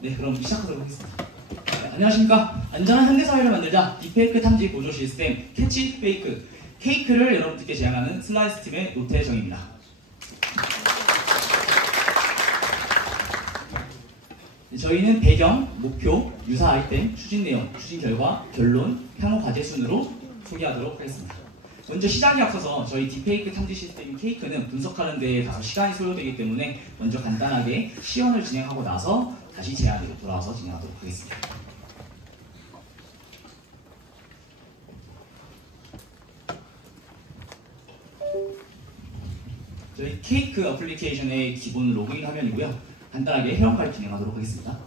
네, 그럼 시작하도록 하겠습니다. 네, 안녕하십니까. 안전한 현대사회를 만들자 딥페이크 탐지 보조 시스템 캐치 페이크 케이크를 여러분들께 제안하는 슬라이스 팀의 노태정입니다. 네, 저희는 배경, 목표, 유사 아이템, 추진 내용, 추진 결과, 결론, 향후 과제 순으로 소개하도록 하겠습니다. 먼저 시작에 앞서서 저희 딥페이크 탐지 시스템인 케이크는 분석하는 데 다소 시간이 소요되기 때문에 먼저 간단하게 시연을 진행하고 나서 다시 제안으로 돌아와서 진행하도록 하겠습니다. 저희 케이크 어플리케이션의 기본 로그인 화면이고요. 간단하게 회원가입 진행하도록 하겠습니다.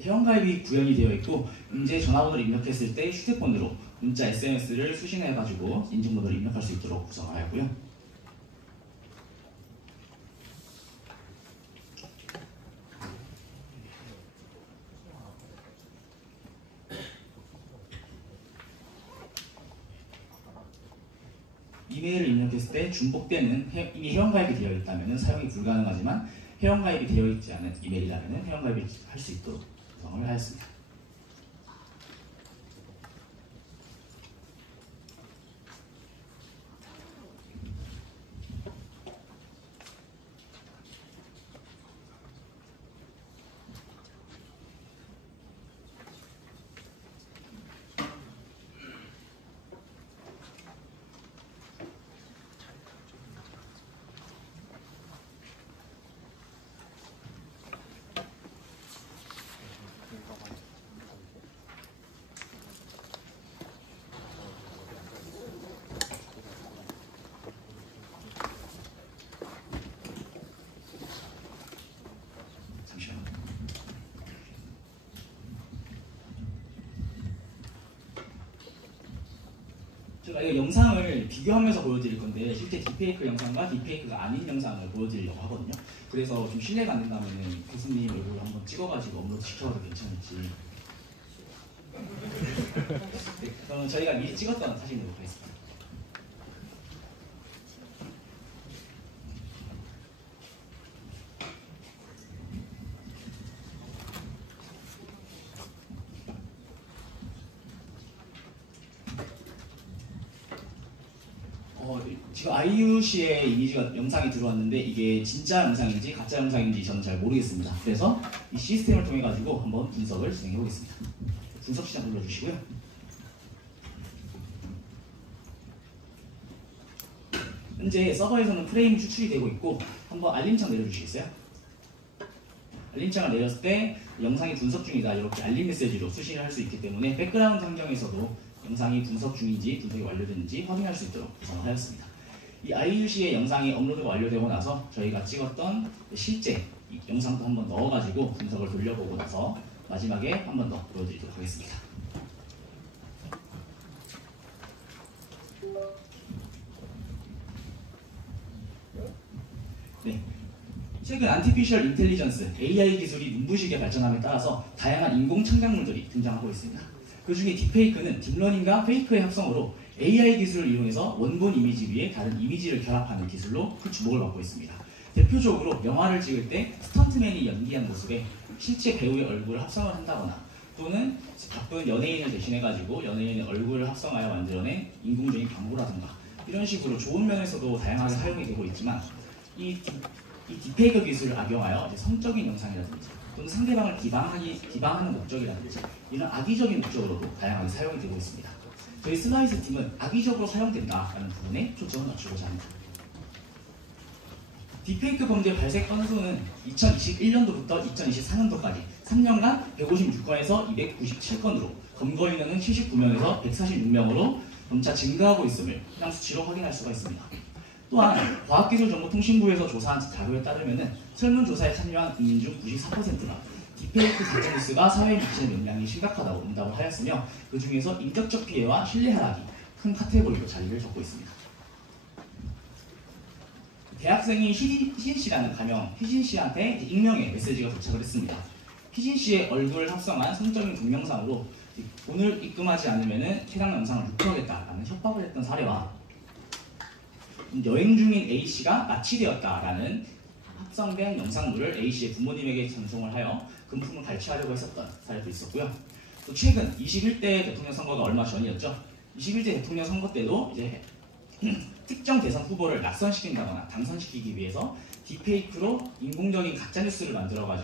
회원가입이 구현이 되어 있고 이제 전화번호를 입력했을 때 휴대폰으로 문자 SMS를 수신해가지고 인증번호를 입력할 수 있도록 구성하였고요. 이메일을 입력했을 때 중복되는 이미 회원가입이 되어 있다면 사용이 불가능하지만 회원가입이 되어 있지 않은 이메일이라면 회원가입을 할 수 있도록 구성을 하였습니다. 제가 이 영상을 비교하면서 보여드릴 건데 실제 딥페이크 영상과 딥페이크가 아닌 영상을 보여드리려고 하거든요. 그래서 좀 신뢰가 안 된다면 교수님 얼굴을 한번 찍어가지고 업로드 시켜도 괜찮을지. 네, 그러면 저희가 미리 찍었던 사진으로 보겠습니다. 지금 IUC의 이미지가 영상이 들어왔는데 이게 진짜 영상인지 가짜 영상인지 저는 잘 모르겠습니다. 그래서 이 시스템을 통해 가지고 한번 분석을 진행해 보겠습니다. 분석 시작 눌러주시고요. 현재 서버에서는 프레임이 추출이 되고 있고 한번 알림창 내려주시겠어요? 알림창을 내렸을 때 영상이 분석 중이다 이렇게 알림 메시지로 수신을 할 수 있기 때문에 백그라운드 환경에서도 영상이 분석 중인지 분석이 완료됐는지 확인할 수 있도록 구성을 하였습니다. 이 IUC의 영상이 업로드가 완료되고 나서 저희가 찍었던 실제 영상도 한번 넣어가지고 분석을 돌려보고 나서 마지막에 한 번 더 보여드리도록 하겠습니다. 네. 최근 아티피셜 인텔리전스 AI 기술이 눈부시게 발전함에 따라서 다양한 인공 창작물들이 등장하고 있습니다. 그 중에 딥페이크는 딥러닝과 페이크의 합성으로 AI 기술을 이용해서 원본 이미지 위에 다른 이미지를 결합하는 기술로 그 주목을 받고 있습니다. 대표적으로 영화를 찍을 때 스턴트맨이 연기한 모습에 실제 배우의 얼굴을 합성을 한다거나 또는 바쁜 연예인을 대신해가지고 연예인의 얼굴을 합성하여 만들어낸 인공적인 광고라든가 이런 식으로 좋은 면에서도 다양하게 사용이 되고 있지만 이 딥페이크 기술을 악용하여 성적인 영상이라든지 또는 상대방을 비방하는 목적이라든지 이런 악의적인 목적으로도 다양하게 사용이 되고 있습니다. 저희 슬라이스 팀은 악의적으로 사용된다라는 부분에 초점을 맞추고자 합니다. 딥페이크 범죄 발생 건수는 2021년도부터 2024년도까지 3년간 156건에서 297건으로 검거 인원은 79명에서 146명으로 점차 증가하고 있음을 해당 수치로 확인할 수가 있습니다. 또한 과학기술정보통신부에서 조사한 자료에 따르면 설문조사에 참여한 국민 중 94%가 딥페이크 가짜뉴스가 사회에 미치는 영향이 심각하다고 응답을 하였으며 그 중에서 인격적 피해와 신뢰 하락이 큰 카테고리로 자리를 잡고 있습니다. 대학생인 희진 씨라는 가명, 희진 씨한테 익명의 메시지가 도착을 했습니다. 희진 씨의 얼굴을 합성한 성적인 동영상으로 돈을 입금하지 않으면 해당 영상을 유포하겠다라는 협박을 했던 사례와 여행 중인 A씨가 납치되었다라는 합성된 영상물을 A씨의 부모님에게 전송을 하여 금품을 갈취하려고 했었던 사례도 있었고요. 또 최근 21대 대통령 선거가 얼마 전이었죠. 21대 대통령 선거 때도 이제 특정 대선 후보를 낙선시킨다거나 당선시키기 위해서 딥페이크로 인공적인 가짜뉴스를 만들었던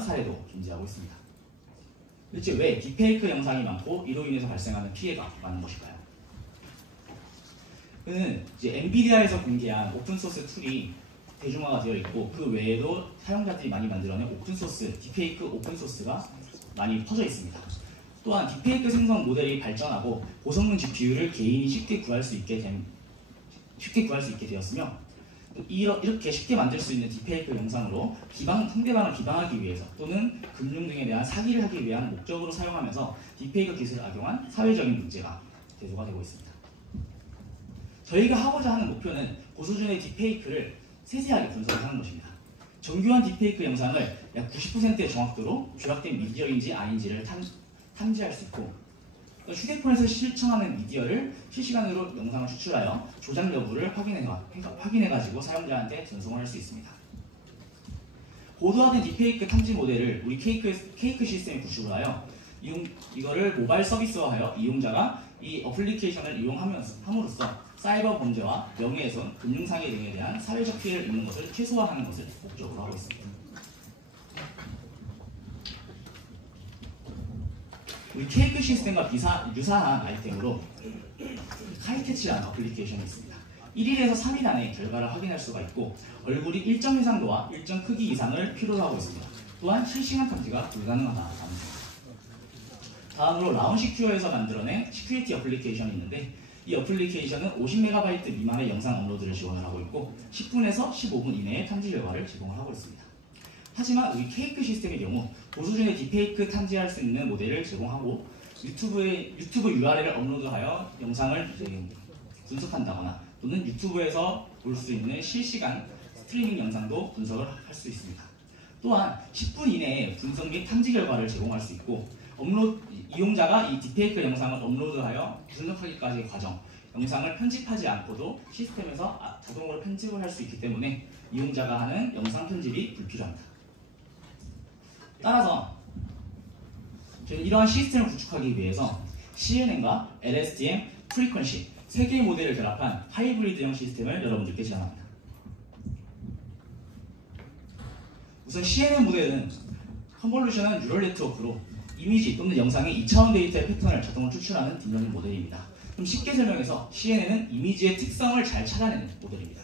사례도 존재하고 있습니다. 도대체 왜 딥페이크 영상이 많고 이로 인해서 발생하는 피해가 많은 것일까요? 그는 이제 엔비디아에서 공개한 오픈소스 툴이 대중화가 되어 있고 그 외에도 사용자들이 많이 만들어낸 오픈소스, 딥페이크 오픈소스가 많이 퍼져 있습니다. 또한 딥페이크 생성 모델이 발전하고 고성능 GPU를 개인이 쉽게 구할 수 있게 되었으며 이렇게 쉽게 만들 수 있는 딥페이크 영상으로 상대방을 비방하기 위해서 또는 금융 등에 대한 사기를 하기 위한 목적으로 사용하면서 딥페이크 기술을 악용한 사회적인 문제가 대두가 되고 있습니다. 저희가 하고자 하는 목표는 고수준의 딥페이크를 세세하게 분석하는 것입니다. 정교한 딥페이크 영상을 약 90%의 정확도로 조작된 미디어인지 아닌지를 탐지할 수 있고 휴대폰에서 시청하는 미디어를 실시간으로 영상을 추출하여 조작 여부를 확인해가지고 사용자한테 전송을 할 수 있습니다. 고도화된 딥페이크 탐지 모델을 우리 케이크 시스템에 구축을 하여 이거를 모바일 서비스화하여 이용자가 이 어플리케이션을 이용함으로써 사이버 범죄와 명예훼손, 금융상해 등에 대한 사회적 피해를 입는 것을 최소화하는 것을 목적으로 하고 있습니다. 우리 케이크 시스템과 유사한 아이템으로 카이캐치라는 어플리케이션이 있습니다. 1일에서 3일 안에 결과를 확인할 수가 있고 얼굴이 일정 해상도와 일정 크기 이상을 필요로 하고 있습니다. 또한 실시간 탐지가 불가능하다는 겁니다. 다음으로 라운시큐어에서 만들어낸 시큐리티 어플리케이션이 있는데 이 어플리케이션은 50MB 미만의 영상 업로드를 지원을 하고 있고 10분에서 15분 이내의 탐지 결과를 제공을 하고 있습니다. 하지만 우리 케이크 시스템의 경우 고수준의 딥페이크 탐지할 수 있는 모델을 제공하고 유튜브 URL을 업로드하여 영상을 분석한다거나 또는 유튜브에서 볼 수 있는 실시간 스트리밍 영상도 분석을 할 수 있습니다. 또한 10분 이내에 분석 및 탐지 결과를 제공할 수 있고 이용자가 이 딥페이크 영상을 업로드하여 분석하기까지의 과정, 영상을 편집하지 않고도 시스템에서 자동으로 편집을 할 수 있기 때문에 이용자가 하는 영상 편집이 불필요합니다. 따라서 저는 이러한 시스템을 구축하기 위해서 CNN과 LSTM, 프리퀀시 세 개의 모델을 결합한 하이브리드형 시스템을 여러분들께 제안합니다. 우선 CNN 모델은 컨볼루셔널 뉴럴 네트워크로 이미지 또는 영상의 2차원 데이터의 패턴을 자동으로 추출하는 딥러닝 모델입니다. 좀 쉽게 설명해서 CNN은 이미지의 특성을 잘 찾아내는 모델입니다.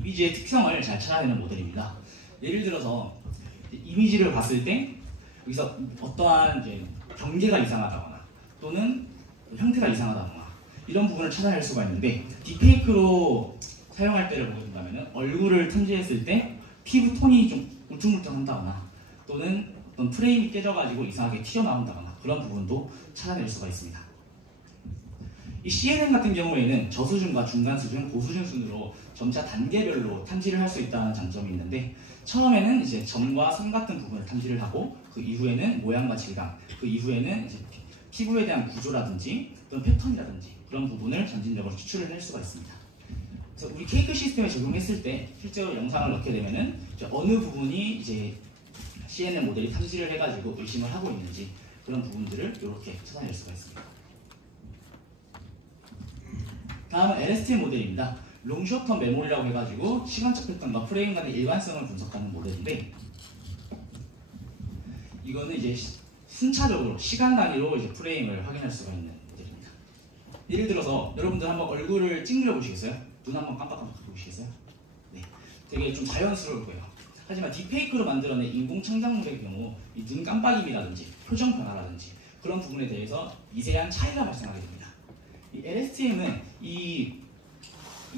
이미지의 특성을 잘 찾아내는 모델입니다. 예를 들어서 이미지를 봤을 때 여기서 어떠한 이제 경계가 이상하다거나 또는 형태가 이상하다거나 이런 부분을 찾아낼 수가 있는데 딥페이크로 사용할 때를 보게 된다면 얼굴을 탐지했을 때 피부 톤이 좀 울퉁불퉁한다거나 또는 어떤 프레임이 깨져가지고 이상하게 튀어나온다거나 그런 부분도 찾아낼 수가 있습니다. 이 CNN 같은 경우에는 저수준과 중간수준, 고수준 순으로 점차 단계별로 탐지를 할 수 있다는 장점이 있는데 처음에는 이제 점과 선 같은 부분을 탐지를 하고 그 이후에는 모양과 질감, 그 이후에는 이제 피부에 대한 구조라든지 또는 패턴이라든지 그런 부분을 점진적으로 추출을 할 수가 있습니다. 그래서 우리 케이크 시스템에 적용했을 때 실제로 영상을 넣게 되면은 어느 부분이 이제 CNN 모델이 탐지를 해가지고 의심을 하고 있는지 그런 부분들을 이렇게 찾아낼 수가 있습니다. 다음은 LSTM 모델입니다. 롱쇼텀 메모리라고 해가지고 시간적 패턴과 프레임 간의 일관성을 분석하는 모델인데 이거는 이제 순차적으로 시간 단위로 이제 프레임을 확인할 수가 있는 모델입니다. 예를 들어서 여러분들 한번 얼굴을 찡그려 보시겠어요? 눈 한번 깜빡깜빡 보시겠어요? 네, 되게 좀 자연스러울 거예요. 하지만 딥페이크로 만들어낸 인공 창작물의 경우 이 눈 깜빡임이라든지 표정 변화라든지 그런 부분에 대해서 미세한 차이가 발생하게 됩니다. 이 LSTM은 이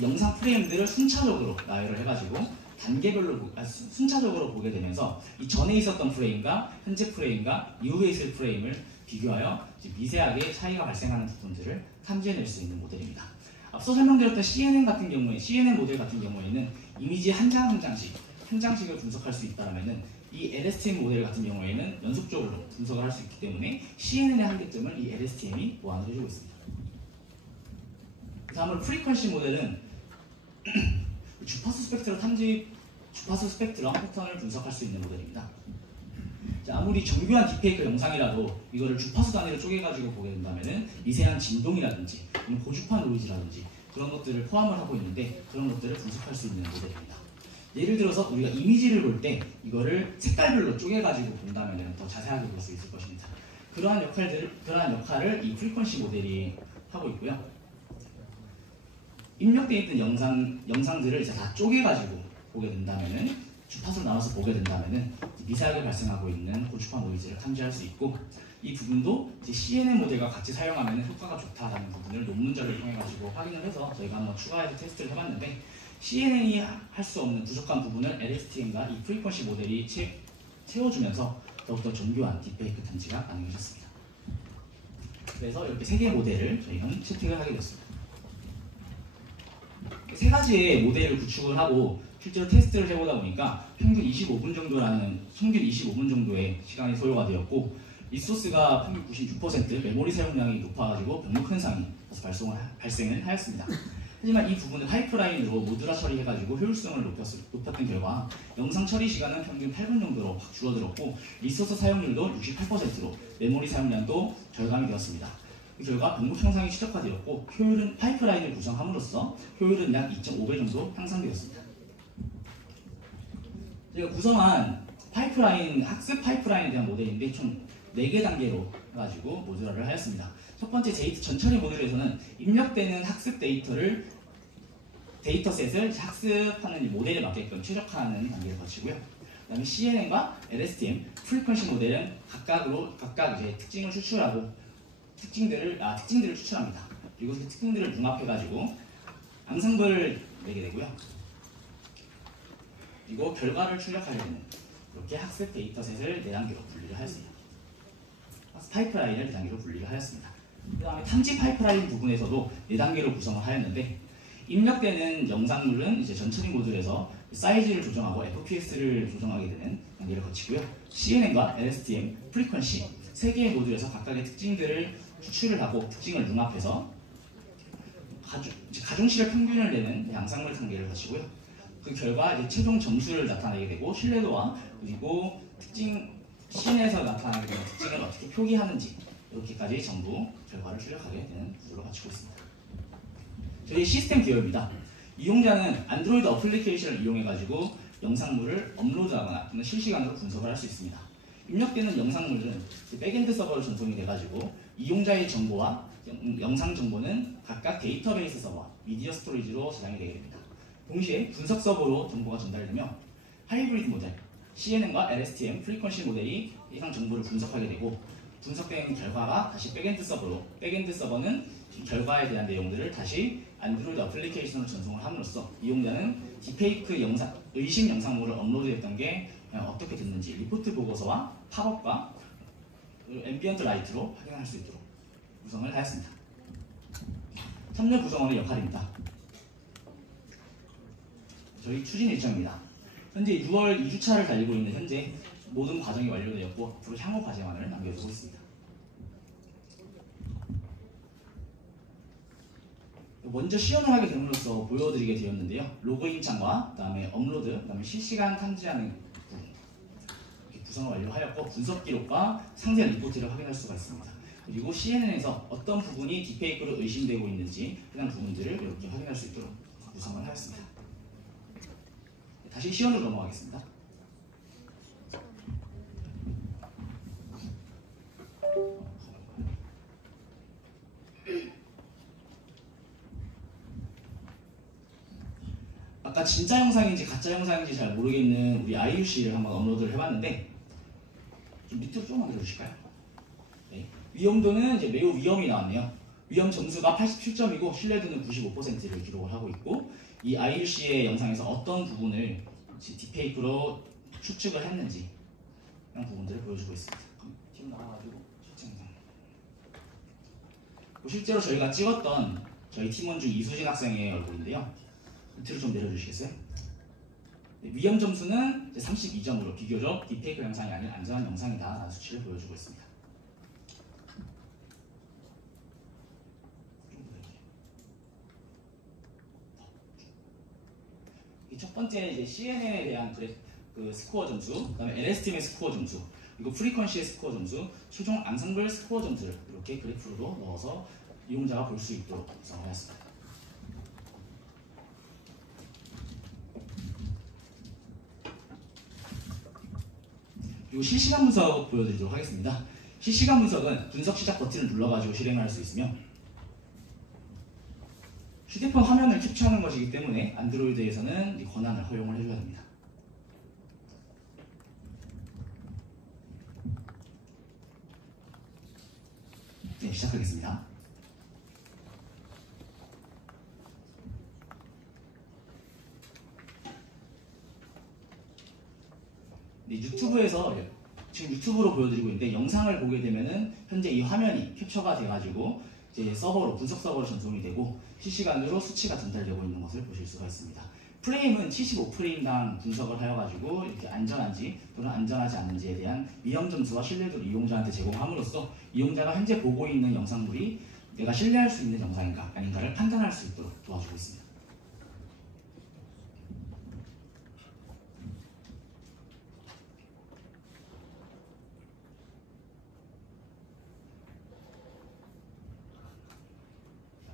영상 프레임들을 순차적으로 나열을 해가지고 단계별로 순차적으로 보게 되면서 이 전에 있었던 프레임과 현재 프레임과 이후에 있을 프레임을 비교하여 이제 미세하게 차이가 발생하는 부분들을 탐지해낼 수 있는 모델입니다. 앞서 설명드렸던 CNN 같은 경우에 CNN 모델 같은 경우에는 이미지 한 장 한 장씩을 분석할 수 있다면은 이 LSTM 모델 같은 경우에는 연속적으로 분석을 할 수 있기 때문에 CNN의 한계점을 이 LSTM이 보완을 해주고 있습니다. 다음으로 프리퀀시 모델은 주파수 스펙트럼 패턴을 분석할 수 있는 모델입니다. 자, 아무리 정교한 딥페이크 영상이라도 이거를 주파수 단위로 쪼개가지고 보게 된다면은 미세한 진동이라든지 고주파 노이즈라든지 그런 것들을 포함을 하고 있는데 그런 것들을 분석할 수 있는 모델입니다. 예를 들어서 우리가 이미지를 볼 때 이거를 색깔별로 쪼개가지고 본다면 더 자세하게 볼 수 있을 것입니다. 그러한 역할을 이 프리퀀시 모델이 하고 있고요. 입력되어 있던 영상들을 이제 다 쪼개가지고 보게 된다면은 주파수를 나눠서 보게 된다면은 미세하게 발생하고 있는 고주파 노이즈를 탐지할 수 있고 이 부분도 이제 CNN 모델과 같이 사용하면 효과가 좋다라는 부분을 논문자를 통해 가지고 확인을 해서 저희가 한번 추가해서 테스트를 해봤는데 CNN이 할 수 없는 부족한 부분을 LSTM과 이 프리퀀시 모델이 채워주면서 더욱더 정교한 딥페이크 탐지가 가능해졌습니다. 그래서 이렇게 세 개의 모델을 저희는 채택을 하게 됐습니다. 세 가지의 모델을 구축을 하고 실제로 테스트를 해보다 보니까 평균 25분 정도의 시간이 소요가 되었고 리소스가 평균 96%, 메모리 사용량이 높아가지고 병력 현상이 발생을 하였습니다. 하지만 이 부분을 파이프라인으로 모듈화 처리해가지고 효율성을 높였던 결과 영상 처리 시간은 평균 8분 정도로 확 줄어들었고 리소스 사용률도 68%로 메모리 사용량도 절감이 되었습니다. 그 결과 병목 형상이 최적화되었고 효율은 파이프라인을 구성함으로써 효율은 약 2.5배 정도 향상되었습니다. 제가 구성한 학습 파이프라인에 대한 모델인데 총 4개 단계로 해가지고 모듈화를 하였습니다. 첫 번째 전처리 모듈에서는 입력되는 학습 데이터셋을 학습하는 모델에 맞게끔 최적화하는 단계를 거치고요. 그 다음에 CNN과 LSTM, 프리퀀시 모델은 각각 이제 특징을 추출하고 특징들을 추출합니다. 그리고 그 특징들을 융합해가지고 앙상블을 내게 되고요. 그리고 결과를 출력하게 되는 이렇게 학습 데이터셋을 4단계로 분리를 하였습니다. 파이프라인을 4단계로 분리를 하였습니다. 그 다음에 탐지 파이프라인 부분에서도 4단계로 구성을 하였는데 입력되는 영상물은 이제 전처리 모듈에서 사이즈를 조정하고 FPS를 조정하게 되는 단계를 거치고요. CNN과 LSTM, 프리퀀시 3개의 모듈에서 각각의 특징들을 추출을 하고 특징을 융합해서 가중치를 평균을 내는 양상물 단계를 거치고요. 그 결과 이제 최종 점수를 나타내게 되고 신뢰도와 그리고 CNN에서 나타나게 되는 특징을 어떻게 표기하는지 이렇게까지 전부 결과를 출력하게 되는 구조를 갖추고 있습니다. 저희 시스템 기어입니다. 이용자는 안드로이드 어플리케이션을 이용해가지고 영상물을 업로드하거나 또는 실시간으로 분석을 할 수 있습니다. 입력되는 영상물은 백엔드 서버로 전송이 돼가지고 이용자의 정보와 영상 정보는 각각 데이터베이스 서버, 미디어 스토리지로 저장이 되게 됩니다. 동시에 분석 서버로 정보가 전달되며 하이브리드 모델, CNN과 LSTM, 프리퀀시 모델이 해당 정보를 분석하게 되고 분석된 결과가 다시 백엔드 서버는 결과에 대한 내용들을 다시 안드로이드 어플리케이션으로 전송을 함으로써 이용자는 딥페이크 의심 영상물을 업로드했던 게 어떻게 됐는지 리포트 보고서와 팝업과 앰비언트 라이트로 확인할 수 있도록 구성을 하였습니다. 참여 구성원의 역할입니다. 저희 추진 일정입니다. 현재 6월 2주차를 달리고 있는 현재 모든 과정이 완료되었고 앞으로 향후 과제만을 남겨두고 있습니다. 먼저 시연을 하게 됨으로써 보여드리게 되었는데요. 로그인 창과 그다음에 업로드, 그다음에 실시간 탐지하는 부분 이렇게 구성을 완료하였고 분석 기록과 상세 리포트를 확인할 수가 있습니다. 그리고 CNN에서 어떤 부분이 딥페이크로 의심되고 있는지 해당 부분들을 이렇게 확인할 수 있도록 구성을 하였습니다. 다시 시연으로 넘어가겠습니다. 아까 진짜 영상인지 가짜 영상인지 잘 모르겠는 우리 IUC를 한번 업로드를 해봤는데 좀 밑으로 조금만 내려주실까요? 네. 위험도는 이제 매우 위험이 나왔네요. 위험 점수가 87점이고 신뢰도는 95%를 기록을 하고 있고 이 IUC의 영상에서 어떤 부분을 딥페이크로 추측을 했는지 이런 부분들을 보여주고 있습니다. 지금 나와가지고 실제 영상. 실제로 저희가 찍었던 저희 팀원 중 이수진 학생의 얼굴인데요. 밑으로 좀 내려주시겠어요? 위험 점수는 32점으로 비교적 딥페이크 영상이 아닌 안전한 영상이다 라는 수치를 보여주고 있습니다. 첫 번째 이제 CNN에 대한 그 스코어 점수, 그다음에 LS팀의 스코어 점수, 그리고 프리퀀시의 스코어 점수, 최종 앙상블 스코어 점수를 이렇게 그래프로 넣어서 이용자가 볼 수 있도록 구성을 했습니다. 그리고 실시간 분석 보여드리도록 하겠습니다. 실시간 분석은 분석 시작 버튼을 눌러가지고 실행할 수 있으며 휴대폰 화면을 캡처하는 것이기 때문에 안드로이드에서는 이 권한을 허용을 해줘야 됩니다. 네, 시작하겠습니다. 네, 유튜브에서 지금 유튜브로 보여드리고 있는데 영상을 보게 되면은 현재 이 화면이 캡처가 돼가지고 이제 서버로 분석 서버로 전송이 되고 실시간으로 수치가 전달되고 있는 것을 보실 수가 있습니다. 프레임은 75프레임당 분석을 하여가지고 이렇게 안전한지 또는 안전하지 않은지에 대한 위험 점수와 신뢰도를 이용자한테 제공함으로써 이용자가 현재 보고 있는 영상물이 내가 신뢰할 수 있는 영상인가 아닌가를 판단할 수 있도록 도와주고 있습니다.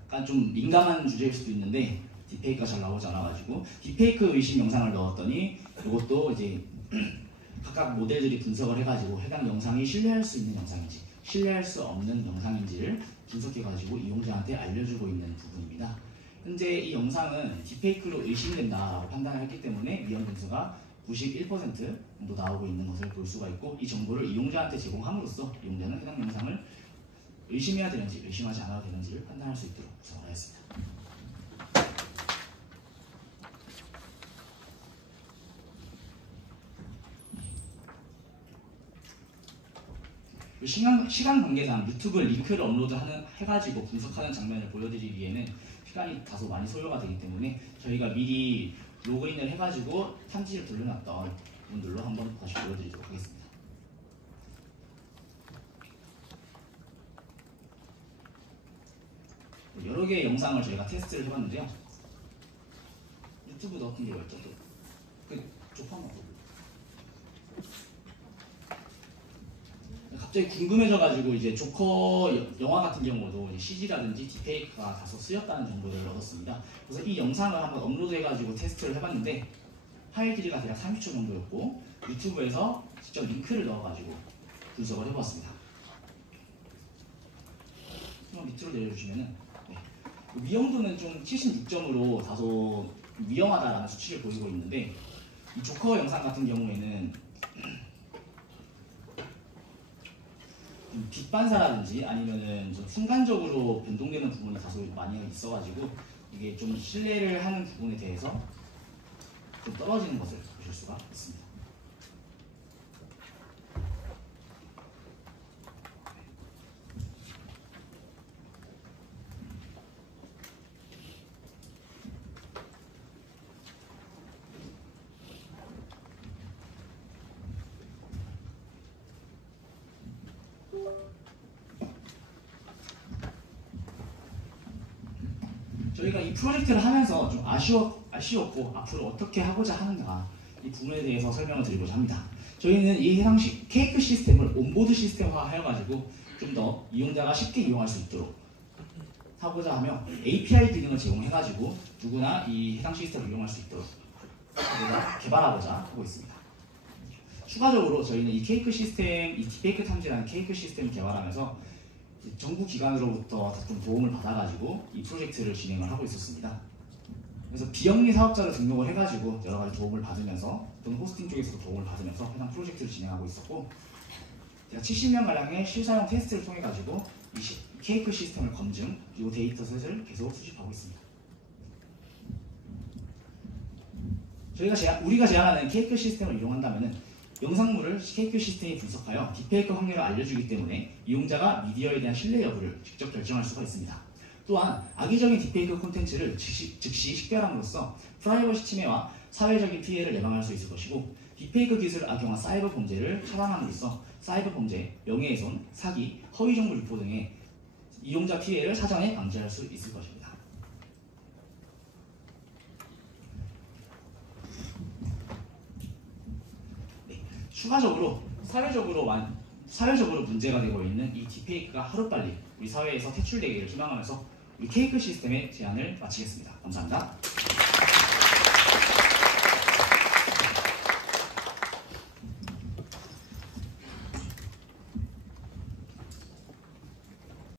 약간 좀 민감한 주제일 수도 있는데 딥페이크가 잘 나오지 않아가지고 딥페이크 의심 영상을 넣었더니 이것도 이제 각각 모델들이 분석을 해가지고 해당 영상이 신뢰할 수 있는 영상인지 신뢰할 수 없는 영상인지를 분석해가지고 이용자한테 알려주고 있는 부분입니다. 현재 이 영상은 딥페이크로 의심된다라고 판단을 했기 때문에 위험 점수가 91% 정도 나오고 있는 것을 볼 수가 있고 이 정보를 이용자한테 제공함으로써 이용자는 해당 영상을 의심해야 되는지 의심하지 않아야 되는지를 판단할 수 있도록 구성을 하였습니다. 시간 관계상 유튜브 링크를 해가지고 분석하는 장면을 보여드리기에는 시간이 다소 많이 소요가 되기 때문에 저희가 미리 로그인을 해가지고 탐지를 돌려놨던 분들로 한번 다시 보여드리도록 하겠습니다. 여러 개의 영상을 저희가 테스트를 해봤는데요. 유튜브 같은 게 있죠? 그 조판만 보고. 갑자기 궁금해져가지고 이제 조커 영화 같은 경우도 CG라든지 딥페이크가 다소 쓰였다는 정보를 얻었습니다. 그래서 이 영상을 한번 업로드해가지고 테스트를 해봤는데 파일 길이가 대략 30초 정도였고 유튜브에서 직접 링크를 넣어가지고 분석을 해보았습니다. 밑으로 내려주시면은 위험도는 좀 76점으로 다소 위험하다라는 수치를 보이고 있는데 이 조커 영상 같은 경우에는 빛 반사라든지 아니면은 좀 순간적으로 변동되는 부분이 다소 많이 있어가지고 이게 좀 신뢰를 하는 부분에 대해서 좀 떨어지는 것을 보실 수가 있습니다. 저희가 이 프로젝트를 하면서 좀 아쉬웠고 앞으로 어떻게 하고자 하는가 이 부분에 대해서 설명을 드리고자 합니다. 저희는 이 해당 케이크 시스템을 온보드 시스템화 하여가지고 좀 더 이용자가 쉽게 이용할 수 있도록 하고자 하며 API 기능을 제공해가지고 누구나 이 해당 시스템을 이용할 수 있도록 개발하고자 하고 있습니다. 추가적으로 저희는 이 케이크 시스템, 이 딥페이크 탐지라는 케이크 시스템을 개발하면서 정부 기관으로부터 좀 도움을 받아가지고 이 프로젝트를 진행을 하고 있었습니다. 그래서 비영리 사업자를 등록을 해가지고 여러 가지 도움을 받으면서 또는 호스팅 쪽에서도 도움을 받으면서 해당 프로젝트를 진행하고 있었고 제가 70명 가량의 실사용 테스트를 통해 가지고 이 케이크 시스템을 검증 그리고 데이터셋을 계속 수집하고 있습니다. 우리가 제안하는 케이크 시스템을 이용한다면 영상물을 케이크 시스템이 분석하여 딥페이크 확률을 알려주기 때문에 이용자가 미디어에 대한 신뢰 여부를 직접 결정할 수가 있습니다. 또한 악의적인 딥페이크 콘텐츠를 즉시 식별함으로써 프라이버시 침해와 사회적인 피해를 예방할 수 있을 것이고, 딥페이크 기술을 악용한 사이버 범죄를 차단함으로써 사이버 범죄, 명예훼손, 사기, 허위정보 유포 등의 이용자 피해를 사전에 방지할 수 있을 것입니다. 네, 추가적으로 사회적으로 문제가 되고 있는 이 딥페이크가 하루빨리 우리 사회에서 퇴출되기를 희망하면서 우리 케이크 시스템의 제안을 마치겠습니다. 감사합니다.